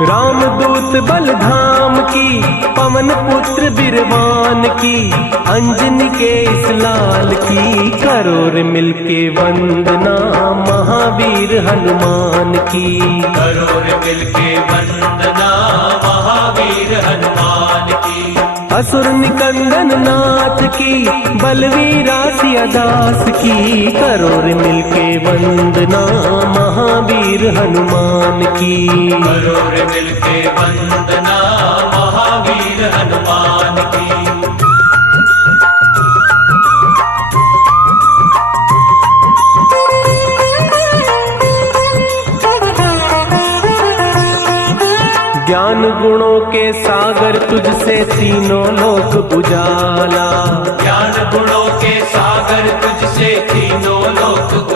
रामदूत बलधाम की, पवन पुत्र बिरवान की, अंजनी के इस लाल की, करो रे मिलके वंदना महावीर हनुमान की। करो रे मिलके वंदना महावीर हनुमान की। असुर निकंदन नाथ की, बलवीरा सियादास की, करो रे मिलके वंदना महावीर हनुमान की। करो रे मिलके वंदना महावीर हनुमान की। ज्ञान गुणों के सागर तुझसे तीनों लोक उजाला। ज्ञान गुणों के सागर तुझसे तीनों लोक